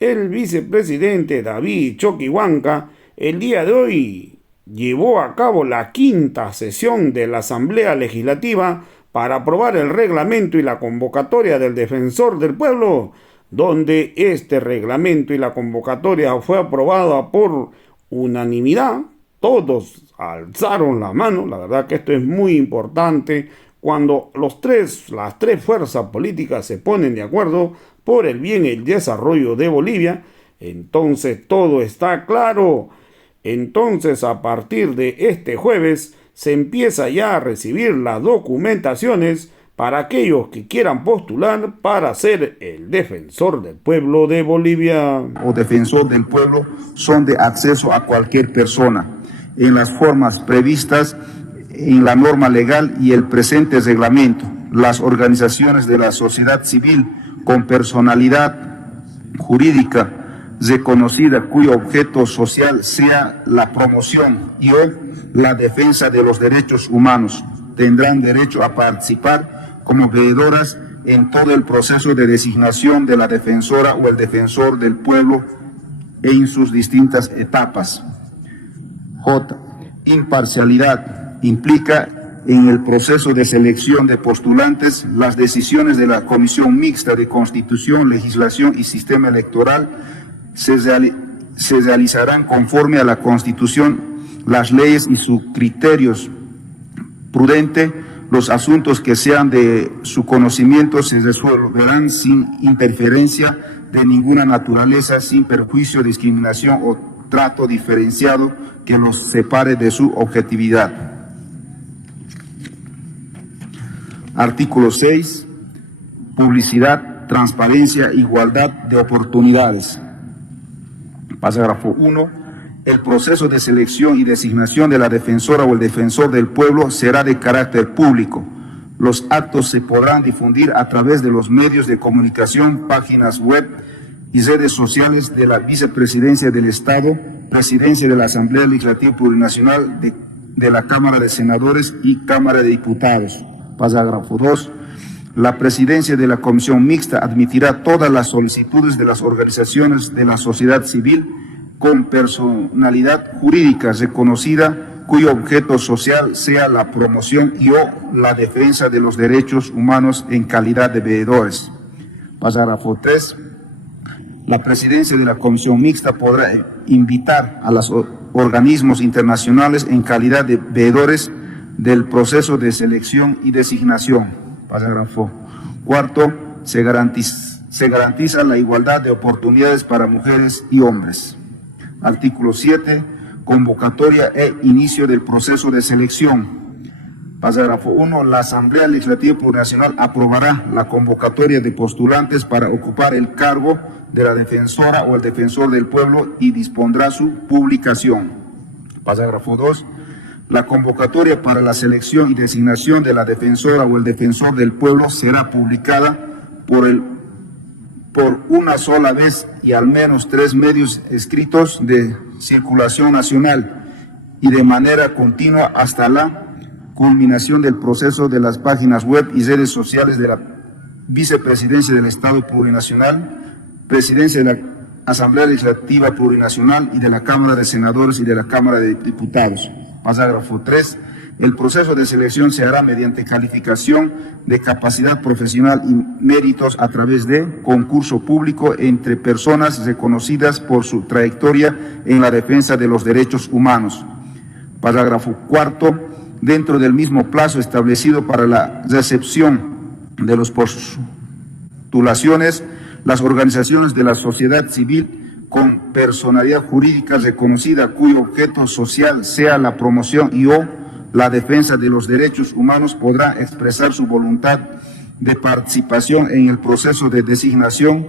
El vicepresidente David Choquehuanca el día de hoy llevó a cabo la quinta sesión de la Asamblea Legislativa para aprobar el reglamento y la convocatoria del Defensor del Pueblo, donde este reglamento y la convocatoria fue aprobada por unanimidad. Todos alzaron la mano. La verdad que esto es muy importante cuando las tres fuerzas políticas se ponen de acuerdo por el bien y el desarrollo de Bolivia. Entonces todo está claro. Entonces, a partir de este jueves se empieza ya a recibir las documentaciones para aquellos que quieran postular para ser el defensor del pueblo de Bolivia. O defensor del pueblo son de acceso a cualquier persona en las formas previstas en la norma legal y el presente reglamento. Las organizaciones de la sociedad civil con personalidad jurídica reconocida cuyo objeto social sea la promoción y o la defensa de los derechos humanos tendrán derecho a participar como veedoras en todo el proceso de designación de la defensora o el defensor del pueblo en sus distintas etapas. J. Imparcialidad implica en el proceso de selección de postulantes las decisiones de la Comisión Mixta de Constitución, Legislación y Sistema Electoral se realizarán conforme a la Constitución, las leyes y sus criterios prudentes. Los asuntos que sean de su conocimiento se resolverán sin interferencia de ninguna naturaleza, sin perjuicio, discriminación o trato diferenciado que los separe de su objetividad. Artículo 6. Publicidad, transparencia, igualdad de oportunidades. Parágrafo 1. El proceso de selección y designación de la defensora o el defensor del pueblo será de carácter público. Los actos se podrán difundir a través de los medios de comunicación, páginas web y redes sociales de la Vicepresidencia del Estado, Presidencia de la Asamblea Legislativa Plurinacional, de la Cámara de Senadores y Cámara de Diputados. Parágrafo 2. La presidencia de la Comisión Mixta admitirá todas las solicitudes de las organizaciones de la sociedad civil con personalidad jurídica reconocida cuyo objeto social sea la promoción y o la defensa de los derechos humanos en calidad de veedores. Parágrafo 3. La presidencia de la Comisión Mixta podrá invitar a los organismos internacionales en calidad de veedores del proceso de selección y designación. Parágrafo 4. Se garantiza la igualdad de oportunidades para mujeres y hombres. Artículo 7. Convocatoria e inicio del proceso de selección. Parágrafo 1. La Asamblea Legislativa Plurinacional aprobará la convocatoria de postulantes para ocupar el cargo de la defensora o el defensor del pueblo y dispondrá su publicación. Parágrafo 2. La convocatoria para la selección y designación de la defensora o el defensor del pueblo será publicada por una sola vez y al menos 3 medios escritos de circulación nacional y de manera continua hasta la culminación del proceso de las páginas web y redes sociales de la Vicepresidencia del Estado Plurinacional, Presidencia de la Asamblea Legislativa Plurinacional y de la Cámara de Senadores y de la Cámara de Diputados. Parágrafo 3. El proceso de selección se hará mediante calificación de capacidad profesional y méritos a través de concurso público entre personas reconocidas por su trayectoria en la defensa de los derechos humanos. Parágrafo 4. Dentro del mismo plazo establecido para la recepción de las postulaciones, las organizaciones de la sociedad civil con personalidad jurídica reconocida cuyo objeto social sea la promoción y o la defensa de los derechos humanos podrá expresar su voluntad de participación en el proceso de designación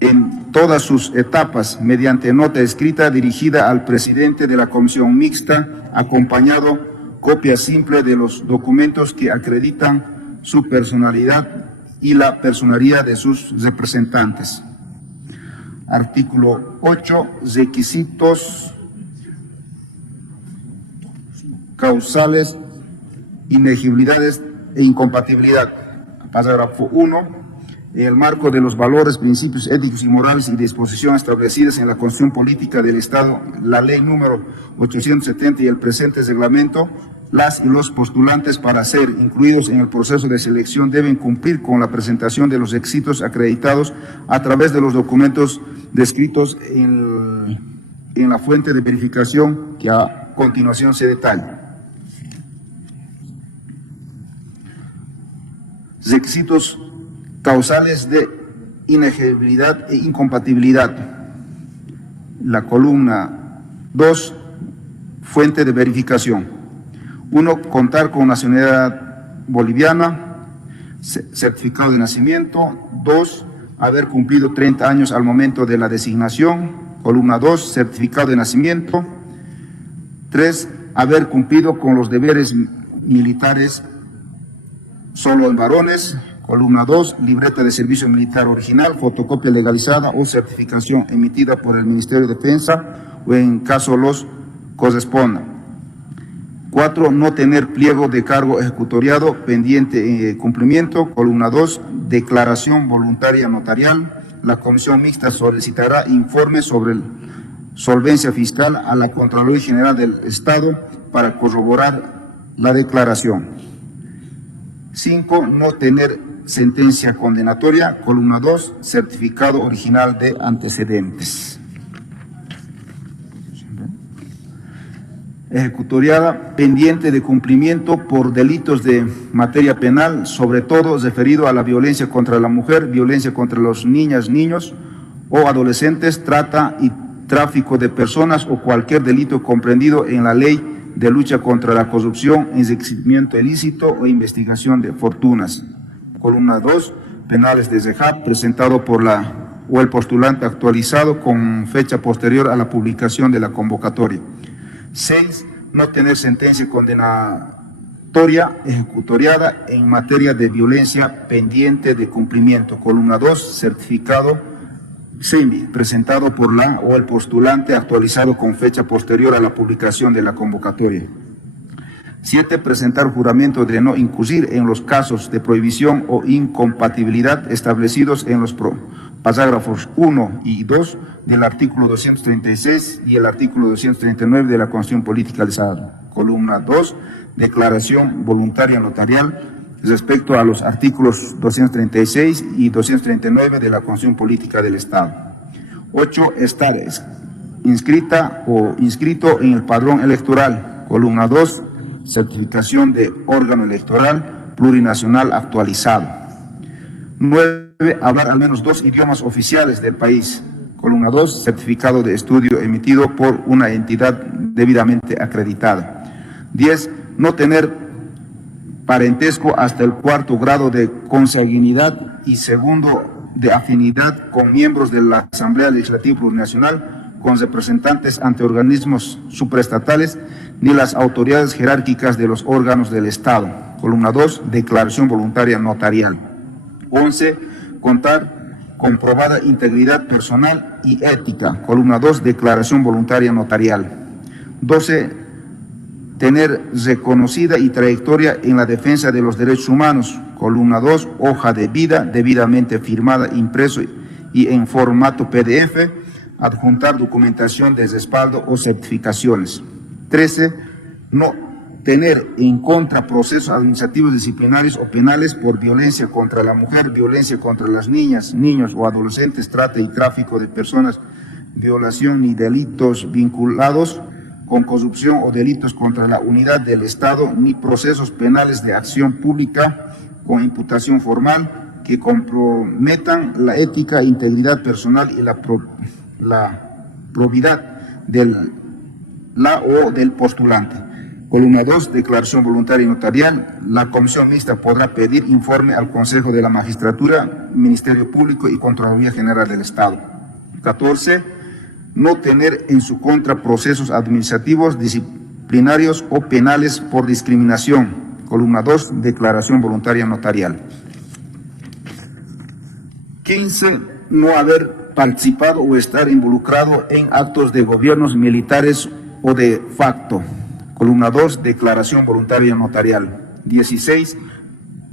en todas sus etapas mediante nota escrita dirigida al presidente de la Comisión Mixta, acompañado copia simple de los documentos que acreditan su personalidad y la personalidad de sus representantes. Artículo 8. Requisitos causales, inegibilidades e incompatibilidad. Parágrafo 1. en el marco de los valores, principios éticos y morales y disposiciones establecidas en la Constitución Política del Estado, la Ley número 870 y el presente reglamento, las y los postulantes para ser incluidos en el proceso de selección deben cumplir con la presentación de los requisitos acreditados a través de los documentos descritos en la fuente de verificación que a continuación se detalla. Requisitos causales de inegibilidad e incompatibilidad. La columna 2, fuente de verificación. 1, contar con nacionalidad boliviana, certificado de nacimiento. 2, haber cumplido 30 años al momento de la designación. Columna 2, certificado de nacimiento. 3, haber cumplido con los deberes militares solo en varones. Columna 2, libreta de servicio militar original, fotocopia legalizada o certificación emitida por el Ministerio de Defensa o en caso los corresponda. 4, no tener pliego de cargo ejecutoriado pendiente en cumplimiento. Columna 2, declaración voluntaria notarial. La Comisión Mixta solicitará informe sobre solvencia fiscal a la Contraloría General del Estado para corroborar la declaración. 5, no tener sentencia condenatoria. Columna 2, certificado original de antecedentes. Ejecutoriada pendiente de cumplimiento por delitos de materia penal, sobre todo referido a la violencia contra la mujer, violencia contra los niñas, niños o adolescentes, trata y tráfico de personas o cualquier delito comprendido en la ley de lucha contra la corrupción, enriquecimiento ilícito o investigación de fortunas. Columna 2, penales de REJAP, presentado por el postulante actualizado con fecha posterior a la publicación de la convocatoria. 6, no tener sentencia condenatoria ejecutoriada en materia de violencia pendiente de cumplimiento. Columna 2, certificado presentado por el postulante actualizado con fecha posterior a la publicación de la convocatoria. 7, presentar juramento de no incurrir en los casos de prohibición o incompatibilidad establecidos en los parágrafos 1 y 2 del artículo 236 y el artículo 239 de la Constitución Política del Estado. Columna 2, declaración voluntaria notarial respecto a los artículos 236 y 239 de la Constitución Política del Estado. 8, estar inscrita o inscrito en el padrón electoral. Columna 2, certificación de órgano electoral plurinacional actualizado. 9, hablar al menos 2 idiomas oficiales del país. Columna 2, certificado de estudio emitido por una entidad debidamente acreditada. 10, no tener parentesco hasta el 4º grado de consanguinidad y 2º de afinidad con miembros de la Asamblea Legislativa Plurinacional, con representantes ante organismos supraestatales, ni las autoridades jerárquicas de los órganos del Estado. Columna 2, declaración voluntaria notarial. 11, contar con probada integridad personal y ética. Columna 2, declaración voluntaria notarial. 12, tener reconocida y trayectoria en la defensa de los derechos humanos. Columna 2, hoja de vida debidamente firmada, impreso y en formato PDF, adjuntar documentación de respaldo o certificaciones. 13, no tener en contra procesos administrativos disciplinarios o penales por violencia contra la mujer, violencia contra las niñas, niños o adolescentes, trata y tráfico de personas, violación ni delitos vinculados con corrupción o delitos contra la unidad del Estado, ni procesos penales de acción pública con imputación formal que comprometan la ética e integridad personal y la probidad del postulante. Columna 2, declaración voluntaria y notarial. La Comisión Mixta podrá pedir informe al Consejo de la Magistratura, Ministerio Público y Contraloría General del Estado. 14, no tener en su contra procesos administrativos, disciplinarios o penales por discriminación. Columna 2, declaración voluntaria notarial. 15, no haber participado o estar involucrado en actos de gobiernos militares o de facto. Columna 2, declaración voluntaria notarial. 16,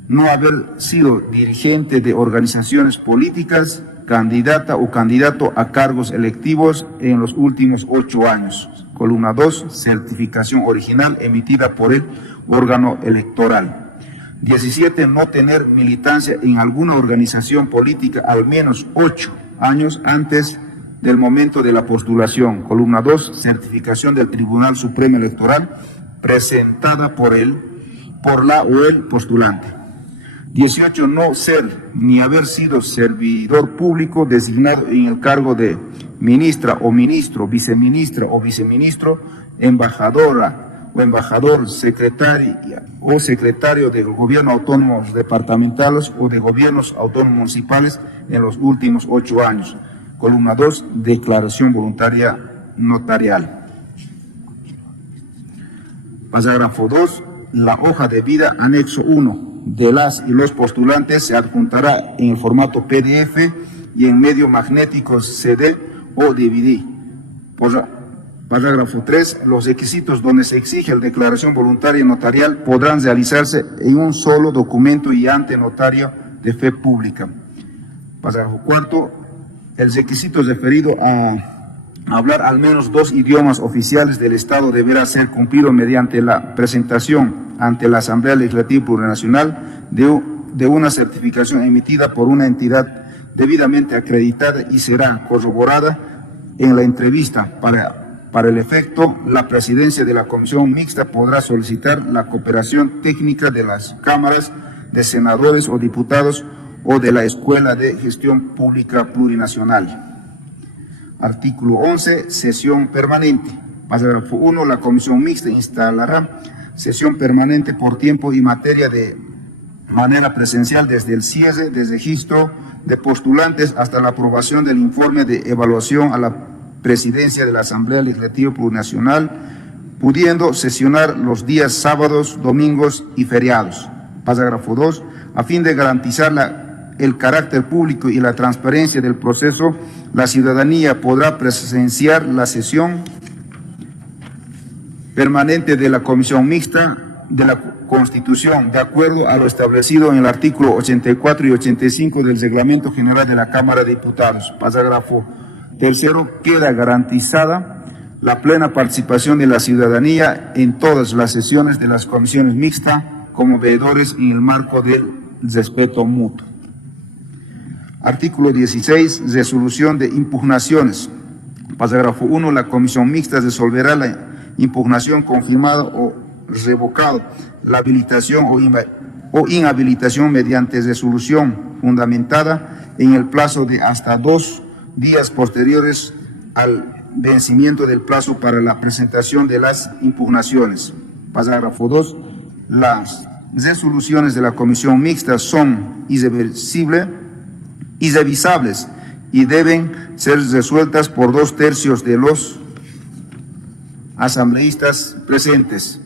no haber sido dirigente de organizaciones políticas, candidata o candidato a cargos electivos en los últimos 8 años. Columna 2, certificación original emitida por el órgano electoral. 17, no tener militancia en alguna organización política al menos 8 años antes del momento de la postulación. Columna 2, certificación del Tribunal Supremo Electoral presentada por la o el postulante. 18, no ser ni haber sido servidor público designado en el cargo de ministra o ministro, viceministra o viceministro, embajadora o embajador, secretaria o secretario de gobierno autónomos departamentales o de gobiernos autónomos municipales en los últimos 8 años. Columna 2, declaración voluntaria notarial. Parágrafo 2, la hoja de vida anexo 1 de las y los postulantes se adjuntará en el formato PDF y en medio magnético CD o DVD. Parágrafo 3. Los requisitos donde se exige la declaración voluntaria notarial podrán realizarse en un solo documento y ante notario de fe pública. Parágrafo 4. El requisito referido a hablar al menos 2 idiomas oficiales del Estado deberá ser cumplido mediante la presentación ante la Asamblea Legislativa Plurinacional de una certificación emitida por una entidad debidamente acreditada y será corroborada en la entrevista. Para el efecto, la presidencia de la Comisión Mixta podrá solicitar la cooperación técnica de las cámaras de senadores o diputados o de la Escuela de Gestión Pública Plurinacional. Artículo 11. Sesión permanente. Parágrafo 1. La Comisión Mixta instalará sesión permanente por tiempo y materia de manera presencial desde el cierre de registro de postulantes hasta la aprobación del informe de evaluación a la presidencia de la Asamblea Legislativa Plurinacional, pudiendo sesionar los días sábados, domingos y feriados. Parágrafo 2. A fin de garantizar el carácter público y la transparencia del proceso, la ciudadanía podrá presenciar la sesión permanente de la Comisión Mixta de la Constitución, de acuerdo a lo establecido en el artículo 84 y 85 del Reglamento General de la Cámara de Diputados. Parágrafo 3. Queda garantizada la plena participación de la ciudadanía en todas las sesiones de las comisiones mixtas como veedores en el marco del respeto mutuo. Artículo 16. Resolución de impugnaciones. Parágrafo 1. La Comisión Mixta resolverá la impugnación confirmada o revocado, la habilitación o inhabilitación mediante resolución fundamentada en el plazo de hasta 2 días posteriores al vencimiento del plazo para la presentación de las impugnaciones. Parágrafo 2. Las resoluciones de la Comisión Mixta son irrevisables y deben ser resueltas por 2/3 de los asambleístas presentes.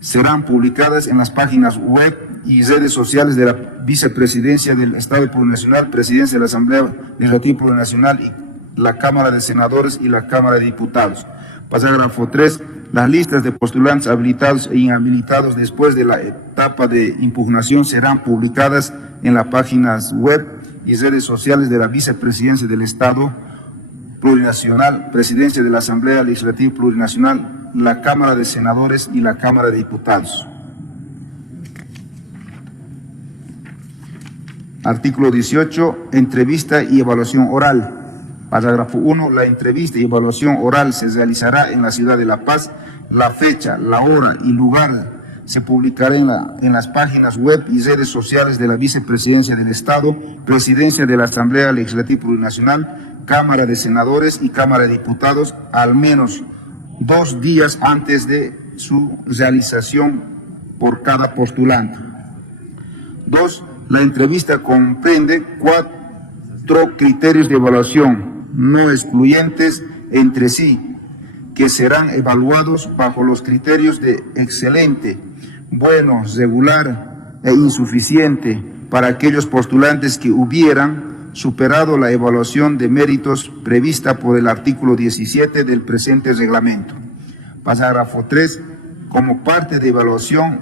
Serán publicadas en las páginas web y redes sociales de la Vicepresidencia del Estado Plurinacional, Presidencia de la Asamblea Legislativa Plurinacional y la Cámara de Senadores y la Cámara de Diputados. Parágrafo 3. Las listas de postulantes habilitados e inhabilitados después de la etapa de impugnación serán publicadas en las páginas web y redes sociales de la Vicepresidencia del Estado Plurinacional, Presidencia de la Asamblea Legislativa Plurinacional, la Cámara de Senadores y la Cámara de Diputados. Artículo 18. Entrevista y evaluación oral. Parágrafo 1. La entrevista y evaluación oral se realizará en la ciudad de La Paz. La fecha, la hora y lugar se publicará en las páginas web y redes sociales de la Vicepresidencia del Estado, Presidencia de la Asamblea Legislativa Plurinacional, Cámara de Senadores y Cámara de Diputados, al menos 2 días antes de su realización por cada postulante. 2. La entrevista comprende 4 criterios de evaluación no excluyentes entre sí, que serán evaluados bajo los criterios de excelente, bueno, regular e insuficiente para aquellos postulantes que hubieran superado la evaluación de méritos prevista por el artículo 17 del presente reglamento. Parágrafo 3. Como parte de evaluación,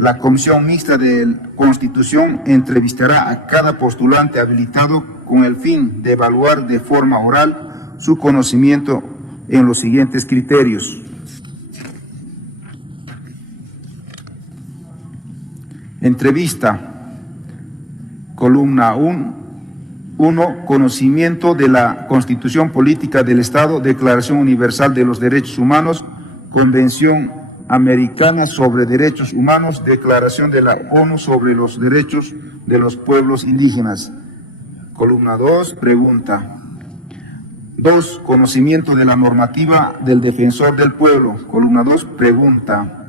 La Comisión Mixta de Constitución entrevistará a cada postulante habilitado con el fin de evaluar de forma oral su conocimiento en los siguientes criterios. Entrevista. Columna 1. Conocimiento de la Constitución Política del Estado, Declaración Universal de los Derechos Humanos, Convención Americana sobre Derechos Humanos, Declaración de la ONU sobre los Derechos de los Pueblos Indígenas. Columna 2, pregunta. 2. Conocimiento de la normativa del Defensor del Pueblo. Columna 2, pregunta.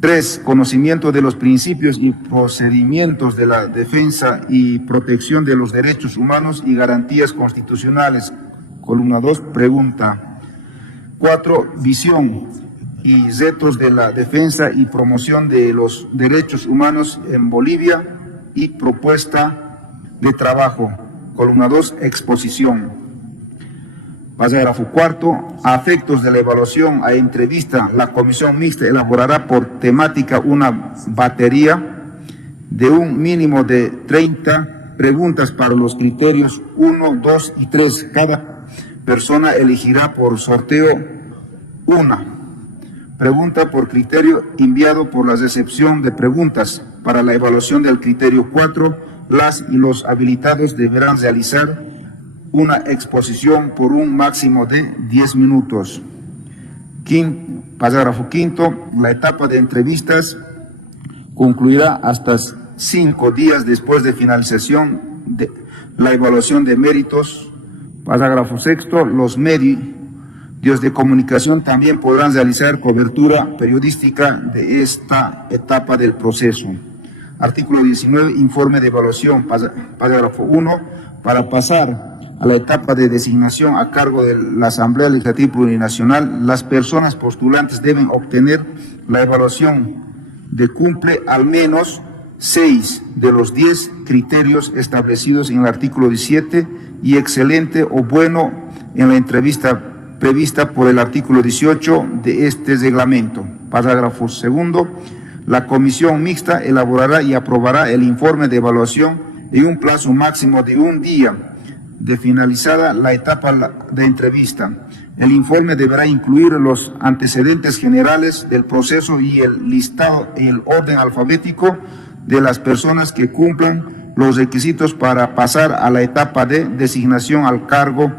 3. Conocimiento de los principios y procedimientos de la defensa y protección de los derechos humanos y garantías constitucionales. Columna 2, pregunta. 4. Visión y retos de la defensa y promoción de los derechos humanos en Bolivia y propuesta de trabajo. Columna 2, exposición. Parágrafo 4. A efectos de la evaluación a entrevista, la Comisión Mixta elaborará por temática una batería de un mínimo de 30 preguntas para los criterios 1, 2 y 3. Cada persona elegirá por sorteo una pregunta por criterio enviado por la recepción de preguntas. Para la evaluación del criterio 4, las y los habilitados deberán realizar una exposición por un máximo de 10 minutos. Parágrafo 5. La etapa de entrevistas concluirá hasta 5 días después de finalización de la evaluación de méritos. Parágrafo 6. Los medios de comunicación también podrán realizar cobertura periodística de esta etapa del proceso. Artículo 19. Informe de evaluación. Parágrafo 1. Para pasar a la etapa de designación a cargo de la Asamblea Legislativa Plurinacional, las personas postulantes deben obtener la evaluación de cumple al menos 6 de los 10 criterios establecidos en el artículo 17 y excelente o bueno en la entrevista prevista por el artículo 18 de este reglamento. Parágrafo 2. La Comisión Mixta elaborará y aprobará el informe de evaluación en un plazo máximo de un día de finalizada la etapa de entrevista. El informe deberá incluir los antecedentes generales del proceso y el listado y el orden alfabético de las personas que cumplan los requisitos para pasar a la etapa de designación al cargo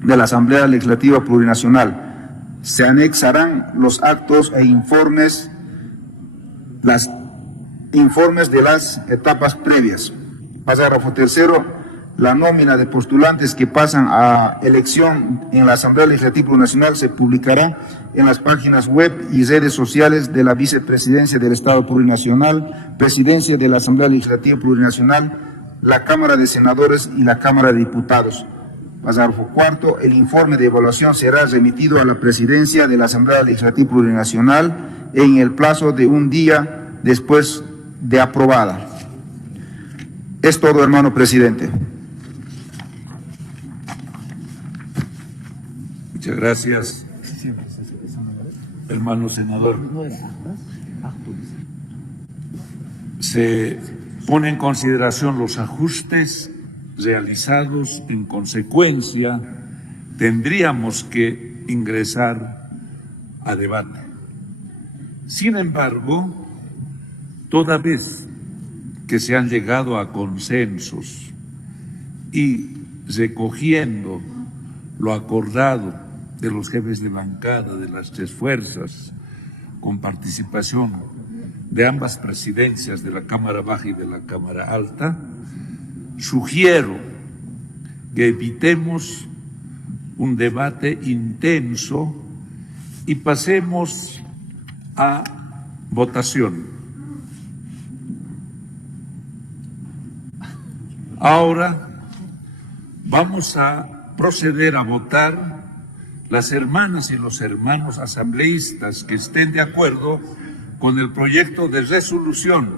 de la Asamblea Legislativa Plurinacional. Se anexarán los actos e informes de las etapas previas. Parágrafo 3. La nómina de postulantes que pasan a elección en la Asamblea Legislativa Plurinacional se publicará en las páginas web y redes sociales de la Vicepresidencia del Estado Plurinacional, Presidencia de la Asamblea Legislativa Plurinacional, la Cámara de Senadores y la Cámara de Diputados. Parágrafo 4. El informe de evaluación será remitido a la Presidencia de la Asamblea Legislativa Plurinacional en el plazo de un día después de aprobada. Es todo, hermano presidente. Muchas gracias, hermano senador. Se pone en consideración los ajustes realizados. En consecuencia, tendríamos que ingresar a debate. Sin embargo, toda vez que se han llegado a consensos y recogiendo lo acordado de los jefes de bancada de las tres fuerzas, con participación de ambas presidencias, de la Cámara Baja y de la Cámara Alta, sugiero que evitemos un debate intenso y pasemos a votación. Ahora vamos a proceder a votar. Las hermanas y los hermanos asambleístas que estén de acuerdo con el proyecto de resolución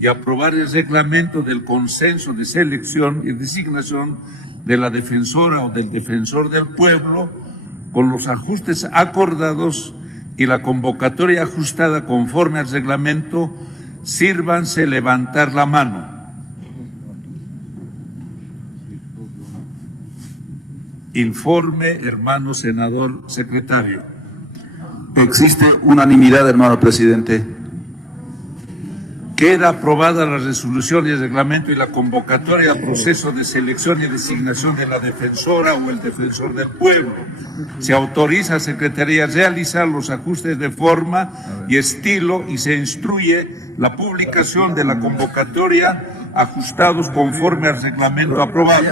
y aprobar el reglamento del consenso de selección y designación de la defensora o del defensor del pueblo, con los ajustes acordados y la convocatoria ajustada conforme al reglamento, sírvanse levantar la mano. Informe, hermano senador secretario. Existe unanimidad, hermano presidente. Queda aprobada la resolución y el reglamento y la convocatoria al proceso de selección y designación de la defensora o el defensor del pueblo. Se autoriza a Secretaría a realizar los ajustes de forma y estilo y se instruye la publicación de la convocatoria ajustados conforme al reglamento aprobado.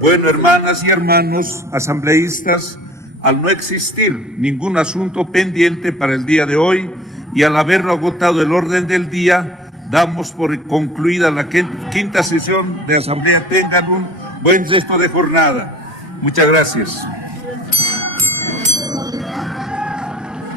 Bueno, hermanas y hermanos asambleístas, al no existir ningún asunto pendiente para el día de hoy y al haberlo agotado el orden del día, damos por concluida la quinta sesión de Asamblea. Tengan un buen resto de jornada. Muchas gracias.